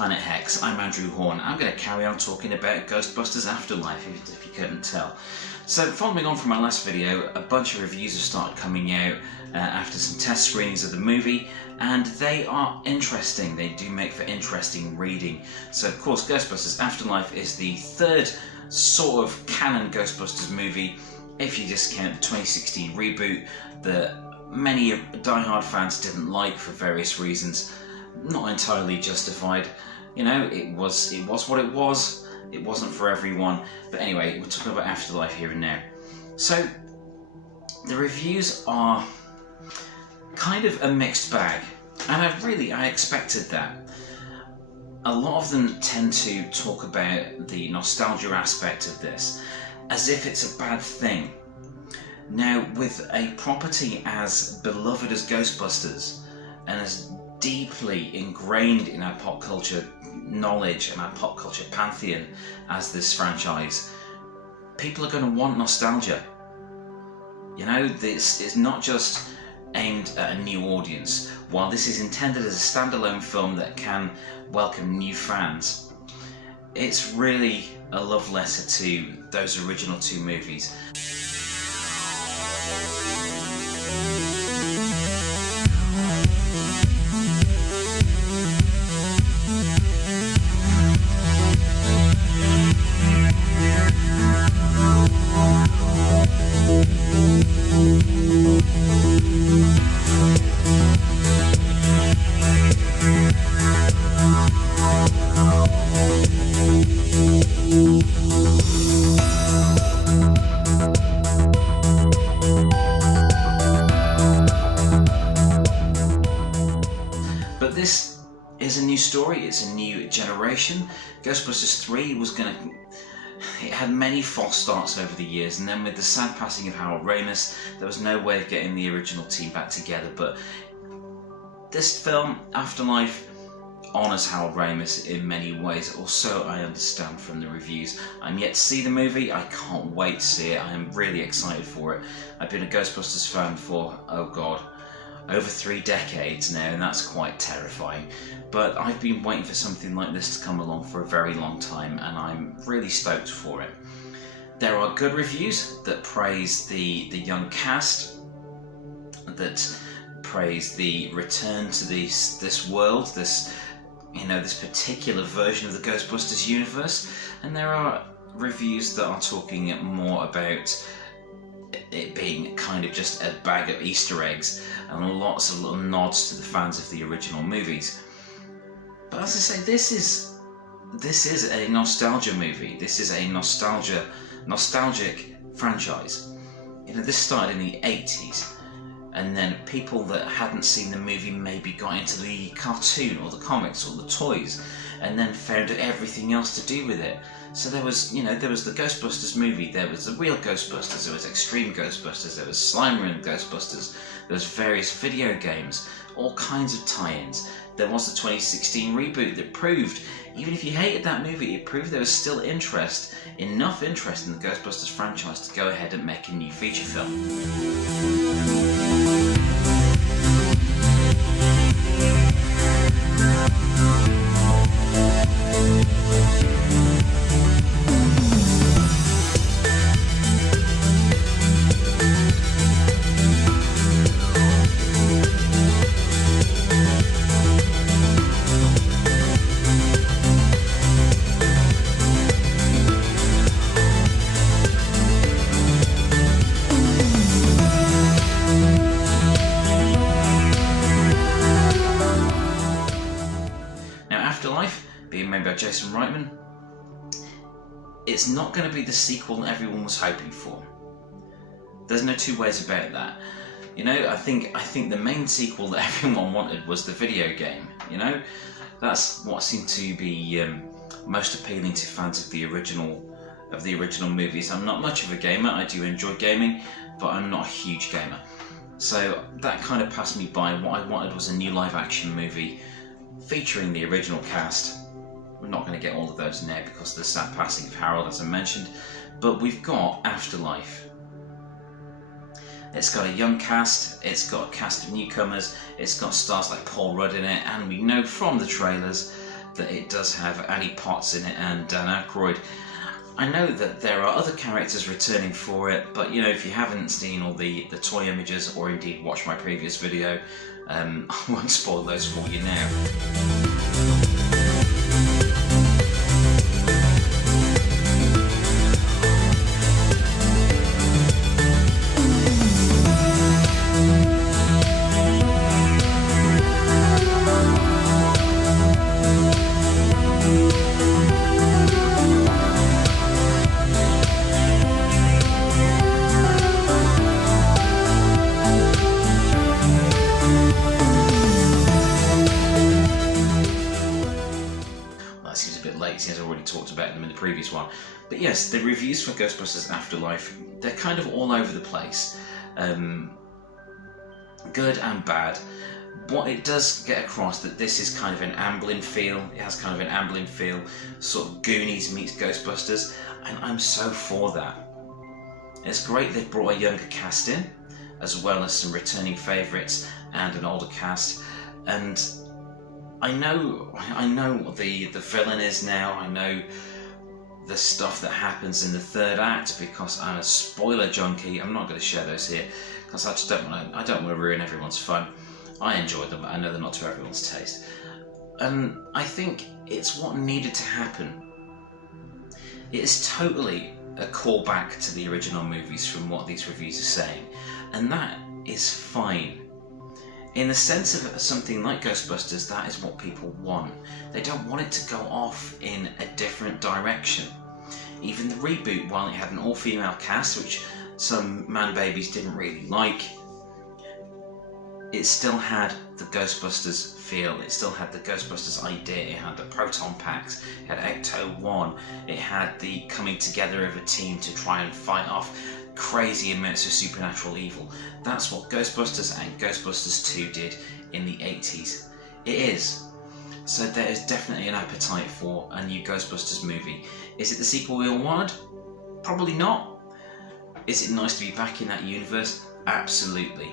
Planet Hex. I'm Andrew Hawnt. I'm going to carry on talking about Ghostbusters Afterlife, if you couldn't tell. So, following on from my last video, a bunch of reviews have started coming out after some test screenings of the movie, and they are interesting. They do make for interesting reading. So, of course, Ghostbusters Afterlife is the third sort of canon Ghostbusters movie, if you discount the 2016 reboot that many die-hard fans didn't like for various reasons. Not entirely justified. You know, it was what it was. It wasn't for everyone. But anyway, we're talking about Afterlife here and now. So, the reviews are kind of a mixed bag. And I expected that. A lot of them tend to talk about the nostalgia aspect of this as if it's a bad thing. Now, with a property as beloved as Ghostbusters and as deeply ingrained in our pop culture knowledge and our pop culture pantheon as this franchise, people are going to want nostalgia. You know, this is not just aimed at a new audience. While this is intended as a standalone film that can welcome new fans, it's really a love letter to those original two movies. But this is a new story, it's a new generation. Ghostbusters 3 it had many false starts over the years, and then with the sad passing of Harold Ramis, there was no way of getting the original team back together. But this film, Afterlife, honours Harold Ramis in many ways, also I understand from the reviews. I'm yet to see the movie, I can't wait to see it, I am really excited for it. I've been a Ghostbusters fan for, oh god, over 3 decades now, and that's quite terrifying. But I've been waiting for something like this to come along for a very long time, and I'm really stoked for it. There are good reviews that praise the young cast, that praise the return to this world, this particular version of the Ghostbusters universe, and there are reviews that are talking more about it being kind of just a bag of Easter eggs and lots of little nods to the fans of the original movies. But as I say, this is a nostalgia movie. This is a nostalgic franchise. You know, this started in the 80s, and then people that hadn't seen the movie maybe got into the cartoon or the comics or the toys, and then found everything else to do with it. So there was the Ghostbusters movie, there was the real Ghostbusters, there was Extreme Ghostbusters, there was Slimer Ghostbusters, there was various video games, all kinds of tie-ins. There was the 2016 reboot that proved, even if you hated that movie, it proved there was still enough interest in the Ghostbusters franchise to go ahead and make a new feature film. Afterlife, being made by Jason Reitman, it's not going to be the sequel that everyone was hoping for. There's no two ways about that. You know, I think the main sequel that everyone wanted was the video game. You know, that's what seemed to be most appealing to fans of the original movies. I'm not much of a gamer. I do enjoy gaming, but I'm not a huge gamer. So that kind of passed me by. What I wanted was a new live-action movie featuring the original cast. We're not going to get all of those now because of the sad passing of Harold, as I mentioned, but we've got Afterlife. It's got a young cast, it's got a cast of newcomers, it's got stars like Paul Rudd in it, and we know from the trailers that it does have Annie Potts in it and Dan Aykroyd. I know that there are other characters returning for it, but you know, if you haven't seen all the toy images, or indeed watched my previous video, I won't spoil those for you now. Since I already talked about them in the previous one. But yes, the reviews for Ghostbusters Afterlife, they're kind of all over the place. Good and bad. What it does get across, that this is kind of an Amblin feel. It has kind of an Amblin feel, sort of Goonies meets Ghostbusters, and I'm so for that. It's great they've brought a younger cast in, as well as some returning favourites and an older cast, and I know what the villain is now. I know the stuff that happens in the third act, because I'm a spoiler junkie. I'm not going to share those here because I just don't want to ruin everyone's fun. I enjoyed them, but I know they're not to everyone's taste. And I think it's what needed to happen. It is totally a callback to the original movies from what these reviews are saying, and that is fine. In the sense of something like Ghostbusters, that is what people want. They don't want it to go off in a different direction. Even the reboot, while it had an all-female cast, which some man-babies didn't really like, it still had the Ghostbusters feel. It still had the Ghostbusters idea. It had the proton packs, it had Ecto-1, it had the coming together of a team to try and fight off crazy amounts of supernatural evil. That's what Ghostbusters and Ghostbusters 2 did in the 80s. It is. So there is definitely an appetite for a new Ghostbusters movie. Is it the sequel we all wanted? Probably not. Is it nice to be back in that universe? Absolutely.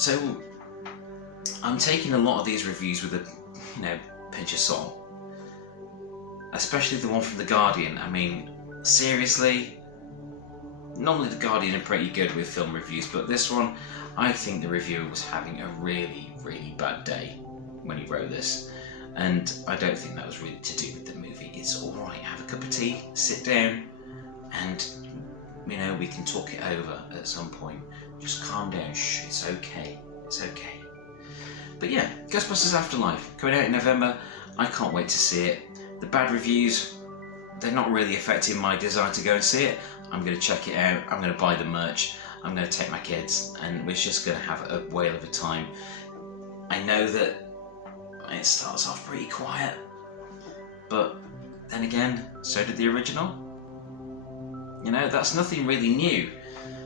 So, I'm taking a lot of these reviews with a, pinch of salt. Especially the one from The Guardian. I mean, seriously? Normally The Guardian are pretty good with film reviews, but this one, I think the reviewer was having a really, really bad day when he wrote this. And I don't think that was really to do with the movie. It's alright, have a cup of tea, sit down, and, we can talk it over at some point. Just calm down, shh, it's okay, it's okay. But yeah, Ghostbusters Afterlife, coming out in November. I can't wait to see it. The bad reviews, they're not really affecting my desire to go and see it. I'm going to check it out, I'm going to buy the merch, I'm going to take my kids, and we're just going to have a whale of a time. I know that it starts off pretty quiet, but then again, so did the original. That's nothing really new.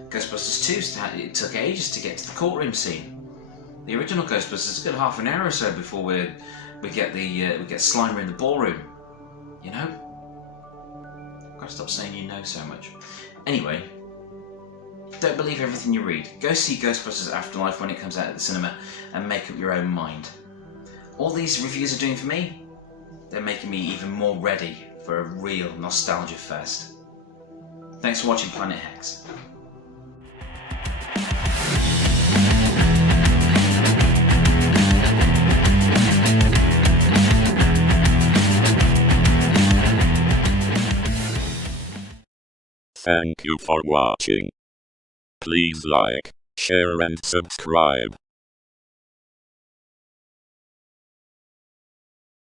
Ghostbusters 2, it took ages to get to the courtroom scene. The original Ghostbusters took half an hour or so before we get Slimer in the ballroom. I've got to stop saying so much. Anyway, don't believe everything you read. Go see Ghostbusters Afterlife when it comes out at the cinema and make up your own mind. All these reviews are doing for me, they're making me even more ready for a real nostalgia fest. Thanks for watching Planet Hex. Thank you for watching. Please like, share and subscribe.